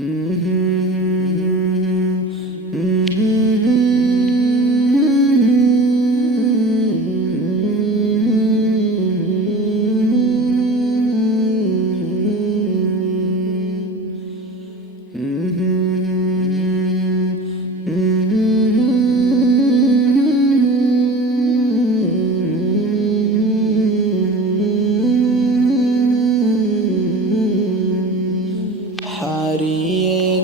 হারিয়ে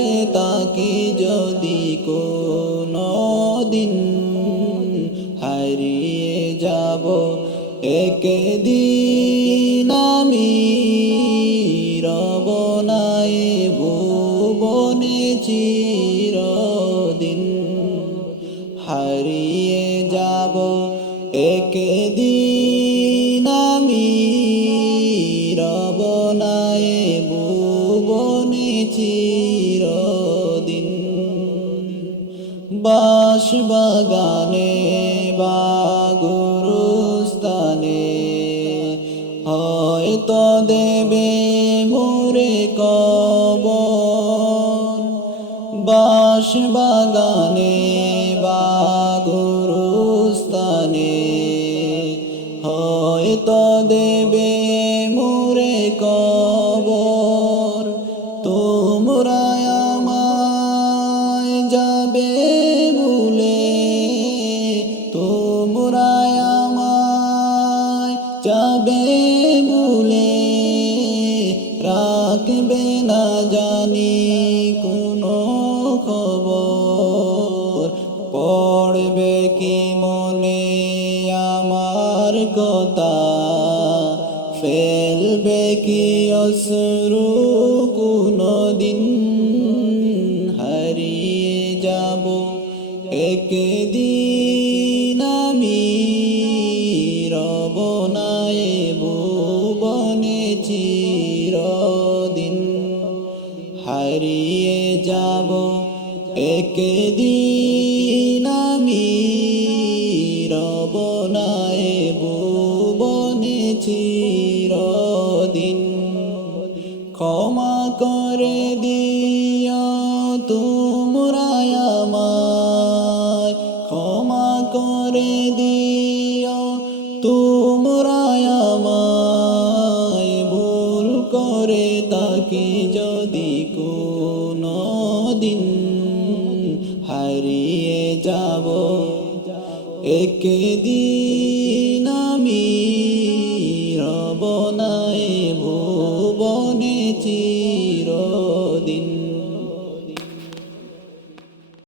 করে তাকে যদি কোনো দিন হারিয়ে যাব, একদিন আমি রবনায় ভুবনে চিরদিন হারিয়ে যাব, একদিন আমি রবনায় ভুবনে চিরদিন বাস বাগানে বা গুরুস্থানে হয়তো দেবে মোরে কব বাস বাগানে বা গুরুস্থানে হয়তো দেবে মোরে কবর। তোমরা আমায় যাবে যাবে ভুলে রাখবে না জানি কোনো খবর। পড়বে কি মনে আমার কথা? ফেলবে কি অশ্রু কোনো দিন হারিয়ে যাব একদিন হারিয়ে যাব। একদিন আমি রবনায় ভুবনে চিরদিন। ক্ষমা করে দিও তোমরা আমায়। ক্ষমা করে দিও করে তাকে যদি কোনো দিন হারিয়ে যাব একদিন আমি